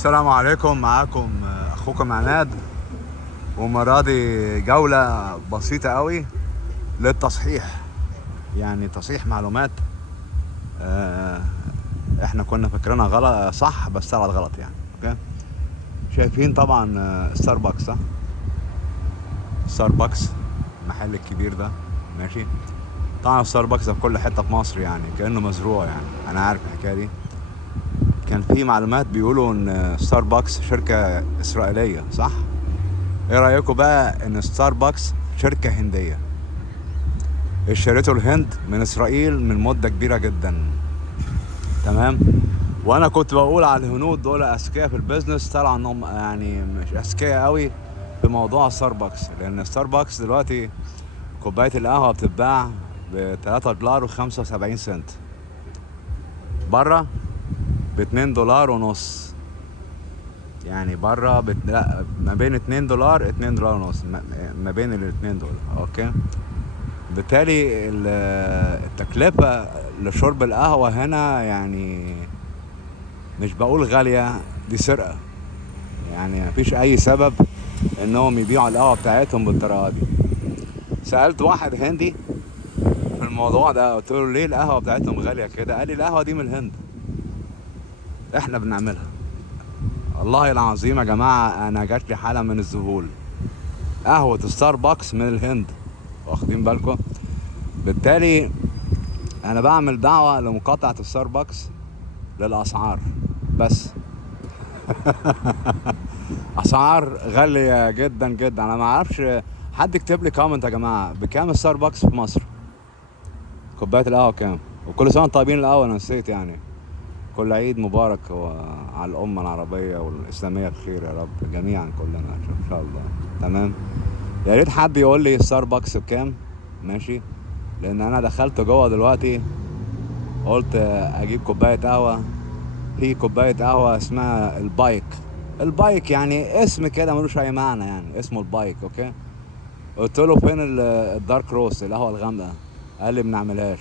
السلام عليكم، معاكم اخوكم عماد. ومرة دي جولة بسيطة قوي للتصحيح، يعني تصحيح معلومات. آه، احنا كنا فاكرينها غلط صح، بس طلعت غلط يعني. اوكي، شايفين طبعا ستاربكس، صح؟ ستاربكس المحل الكبير ده، ماشي. طبعا ستاربكس ده في كل حتة في مصر، يعني كأنه مزروع. يعني انا عارف الحكاية دي. كان في معلومات بيقولوا ان ستاربكس شركة اسرائيلية، صح؟ ايه رأيكم بقى ان ستاربكس شركة هندية اشتريته الهند من اسرائيل من مدة كبيرة جدا؟ تمام. وانا كنت بقول على الهنود دول اذكياء في البيزنس، طلع انهم يعني مش اذكياء قوي في موضوع ستاربكس. لان ستاربكس دلوقتي كوباية القهوة بتتباع ب 3 دولار و75 سنت، بره ب 2 دولار ونص. يعني بره لا، ما بين 2 دولار 2 دولار ونص، ما بين الاتنين دول. اوكي، بالتالي التكلفة لشرب القهوة هنا يعني مش بقول غالية، دي سرقة. يعني مفيش أي سبب إنهم يبيعوا القهوة بتاعتهم بالطريقة دي. سألت واحد هندي في الموضوع ده، قلت له ليه القهوة بتاعتهم غالية كده؟ قال لي القهوة دي من الهند، إحنا بنعملها. والله العظيم يا جماعة أنا جات لي حالة من الذهول. قهوة ستاربكس من الهند، واخدين بالكم؟ بالتالي أنا بعمل دعوة لمقاطعة ستاربكس للأسعار بس. اسعار غاليه جدا جدا. انا ما اعرفش، حد يكتب لي كومنت يا جماعه، بكام ستاربكس في مصر؟ كوبايه القهوه كام؟ وكل سنه وانتم طيبين. الاول انا نسيت يعني، كل عيد مبارك على الامه العربيه والاسلاميه بخير يا رب جميعا كلنا ان شاء الله. تمام. يا ريت حد يقول لي ستاربكس بكام، ماشي؟ لان انا دخلت جوه دلوقتي، قلت اجيب كوبايه قهوه. في كوبايه قهوه اسمها البايك. البايك يعني اسم كده ملوش اي معنى، يعني اسمه البايك. اوكي، قلت له فين الدارك روست، القهوه الغامقه؟ قال لي بنعملهاش.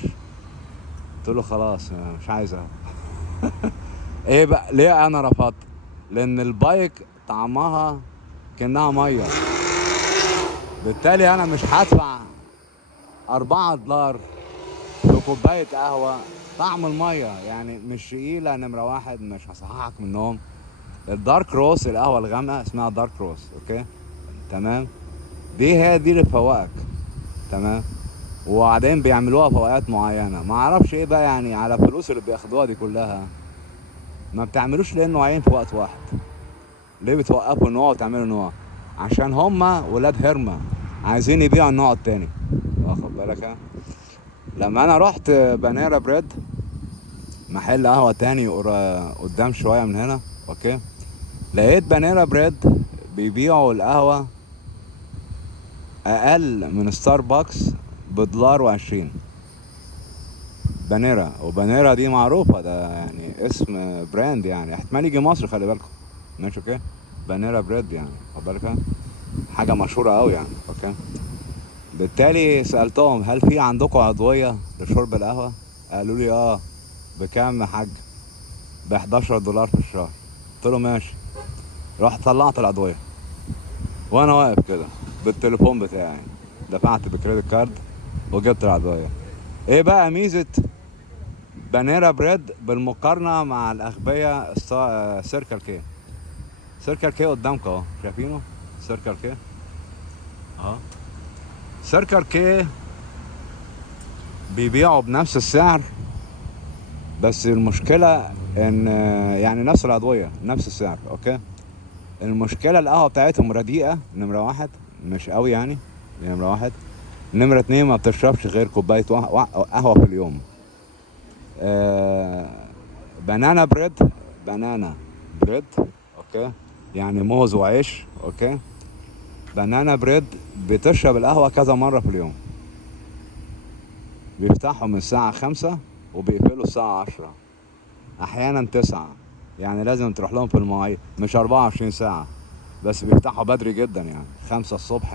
قلت له خلاص مش عايزها. ايه بقى ليه انا رفضت؟ لان البايك طعمها كأنها ميه، بالتالي انا مش هدفع 4 دولار في كوبايه قهوه طعم الميه، يعني مش تقيله. نمره واحد مش هصححك من النوم. الدارك روست القهوه الغامقه اسمها دارك روست، اوكي؟ تمام. دي هي دي اللي تفوقك. تمام. وبعدين بيعملوها في اوقات معينه، ما اعرفش ايه بقى يعني، على الفلوس اللي بياخدوها دي كلها ما بتعملوش ليه نوعين في وقت واحد؟ ليه بتوقفوا نوع وتعملوا نوع؟ عشان هما ولاد هرمة عايزين يبيعوا النوع التاني، واخد بالك؟ لما انا رحت بانيرا بريد، محل قهوه تاني قدام شويه من هنا، اوكي، لقيت بانيرا بريد بيبيعوا القهوه اقل من ستاربكس بدولار وعشرين. بانيرا، وبانيرا دي معروفة، ده يعني اسم براند، يعني احتمال يجي مصر، خلي بالكم. ماشي، اوكي. بانيرا بريد يعني، خد بالك، حاجة مشهورة قوي يعني. اوكي، بالتالي سألتهم هل في عندكم عضوية لشرب القهوة؟ قالوا لي اه. بكام يا حاج؟ ب 11 دولار في الشهر. قلت له ماشي. رحت طلعت العضوية وانا واقف كده بالتليفون بتاعي، دفعت بكريدت كارد وجبت العضوية. ايه بقى ميزة بانيرا بريد بالمقارنة مع الأغبياء؟ سيركل كي. سيركل كي قدامكم اهو، شايفينه؟ سيركل كي اهو. سيركل كي بيبيعوا بنفس السعر، بس المشكلة ان يعني نفس العضوية نفس السعر، اوكي. المشكلة القهوة بتاعتهم رديئة، نمرة واحد، مش قوي يعني، دي نمرة واحد. نمرة اتنين، ما بتشربش غير كوباية قهوة في اليوم. آه، بنانا بريد، بنانا بريد، اوكي، يعني موز وعيش، اوكي. بنانا بريد بتشرب القهوة كذا مرة في اليوم. بيفتحوا من الساعة 5 وبيقفلوا الساعة 10، أحيانا 9. يعني لازم تروح لهم في المواعيد، مش 24 ساعة، بس بيفتحوا بدري جدا، يعني 5 الصبح.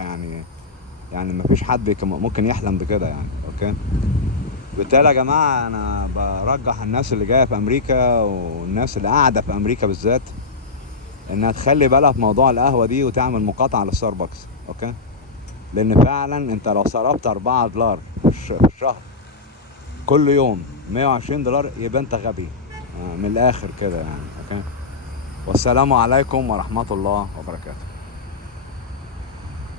يعني مفيش حد ممكن يحلم بكده يعني، اوكي. بالتالي يا جماعة أنا برجح الناس اللي جاية في أمريكا والناس اللي قاعدة في أمريكا بالذات انها تخلي بالها في موضوع القهوة دي وتعمل مقاطعة للستاربكس. اوكي، لان فعلا انت لو صرفت $4 في الشهر كل يوم $120 يبقى انت غبي. من الاخر كده يعني. اوكي، والسلام عليكم ورحمة الله وبركاته.